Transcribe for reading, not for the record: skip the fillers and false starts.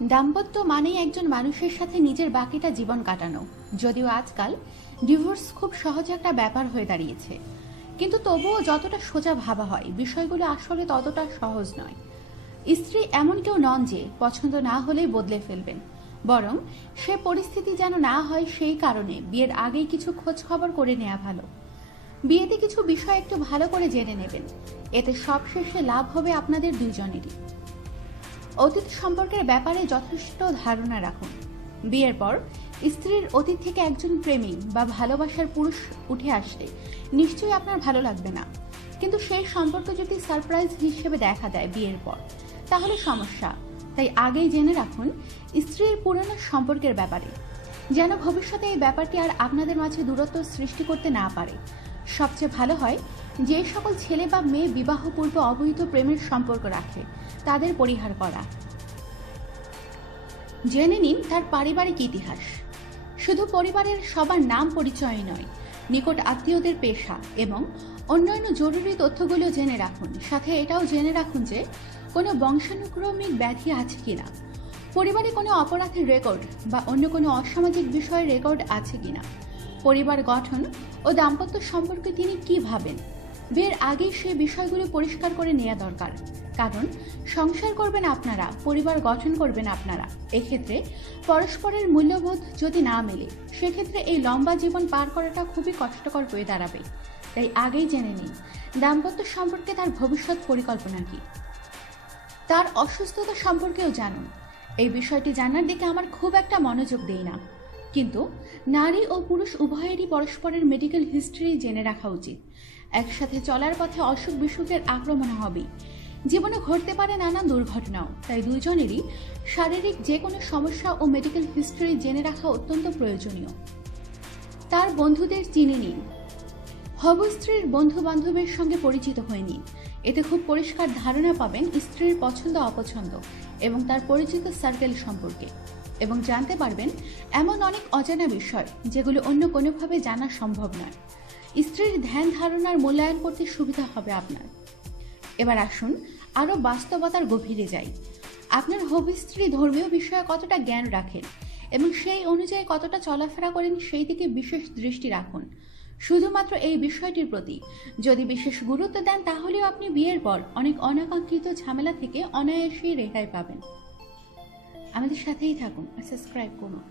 দাম্পত্য মানেই একজন মানুষের সাথে নিজের বাকিটা জীবন কাটানো। যদিও আজকাল ডিভোর্স খুব সহজ একটা ব্যাপার হয়ে দাঁড়িয়েছে, কিন্তু তবুও যতটা সোজা ভাবা হয় বিষয়গুলো আসলে ততটা সহজ নয়। স্ত্রী এমন কেউ নন যে পছন্দ না হলেই বদলে ফেলবেন, বরং সে পরিস্থিতি যেন না হয় সেই কারণে বিয়ের আগেই কিছু খোঁজ খবর করে নেওয়া ভালো। বিয়েতে কিছু বিষয় একটু ভালো করে জেনে নেবেন, এতে সবশেষে লাভ হবে আপনাদের দুইজনেরই। অতীত সম্পর্কের ব্যাপারে যথেষ্ট ধারণা রাখুন। বিয়ের পর স্ত্রীর অতীত থেকে একজন প্রেমিক বা ভালোবাসার পুরুষ উঠে আসলে নিশ্চয়ই আপনার ভালো লাগবে না, কিন্তু সেই সম্পর্ক যদি সারপ্রাইজ হিসেবে দেখা দেয় বিয়ের পর, তাহলে সমস্যা। তাই আগেই জেনে রাখুন স্ত্রীর পুরনো সম্পর্কের ব্যাপারে, যেন ভবিষ্যতে এই ব্যাপারটি আর আপনাদের মাঝে দূরত্ব সৃষ্টি করতে না পারে। সবচেয়ে ভালো হয় যে সকল ছেলে বা মেয়ে বিবাহ পূর্ব অবৈধ প্রেমের সম্পর্ক রাখে তাদের পরিহার করা। জেনে নিন তার পারিবারিক ইতিহাস। শুধু পরিবারের সবার নাম পরিচয় নয়, নিকট আত্মীয়দের পেশা এবং অন্যান্য জরুরি তথ্যগুলো জেনে রাখুন। সাথে এটাও জেনে রাখুন যে কোনো বংশানুক্রমিক ব্যাধি আছে কিনা, পরিবারে কোনো অপরাধের রেকর্ড বা অন্য কোনো অসামাজিক বিষয়ের রেকর্ড আছে কিনা, পরিবার গঠন ও দাম্পত্য সম্পর্কে তিনি কি ভাবেন। বিয়ের আগেই সেই বিষয়গুলো পরিষ্কার করে নেওয়া দরকার, কারণ সংসার করবেন আপনারা, পরিবার গঠন করবেন আপনারা। এক্ষেত্রে পরস্পরের মূল্যবোধ যদি না মেলে, সেক্ষেত্রে এই লম্বা জীবন পার করাটা খুবই কষ্টকর হয়ে দাঁড়াবে। তাই আগেই জেনে নিন দাম্পত্য সম্পর্কে তার ভবিষ্যৎ পরিকল্পনা কি। তার অসুস্থতা সম্পর্কেও জানুন। এই বিষয়টি জানার দিকে আমার খুব একটা মনোযোগ দেই না, কিন্তু নারী ও পুরুষ উভয়েরই পরস্পরের মেডিকেল হিস্ট্রি জেনে রাখা উচিত। একসাথে চলার পথে অসুখ বিসুখের আক্রমণ হবেই, জীবনে ঘটতে পারে নানা দুর্ঘটনাও। তাই দুইজনেরই শারীরিক যে কোনো সমস্যা ও মেডিকেল হিস্ট্রি জেনে রাখা অত্যন্ত প্রয়োজনীয়। তার বন্ধুদের চিনে নিন। হবু স্ত্রীর বন্ধু বান্ধবের সঙ্গে পরিচিত হয়ে নিন। এতে খুব পরিষ্কার ধারণা পাবেন স্ত্রীর পছন্দ অপছন্দ এবং তার পরিচিত সার্কেল সম্পর্কে, এবং জানতে পারবেন এমন অনেক অজানা বিষয় যেগুলো অন্য কোনোভাবে জানা সম্ভব নয়। স্ত্রীর ধ্যান ধারণার মূল্যায়ন করতে সুবিধা হবে আপনার। এবার আসুন আরও বাস্তবতার গভীরে যাই। আপনার হবু স্ত্রী ধর্মীয় বিষয়ে কতটা জ্ঞান রাখেন এবং সেই অনুযায়ী কতটা চলাফেরা করেন সেই দিকে বিশেষ দৃষ্টি রাখুন। শুধুমাত্র এই বিষয়টির প্রতি যদি বিশেষ গুরুত্ব দেন, তাহলেও আপনি বিয়ের পর অনেক অনাকাঙ্ক্ষিত ঝামেলা থেকে অনায়াসেই রেহাই পাবেন। আমাদের সাথেই থাকুন আর সাবস্ক্রাইব করুন।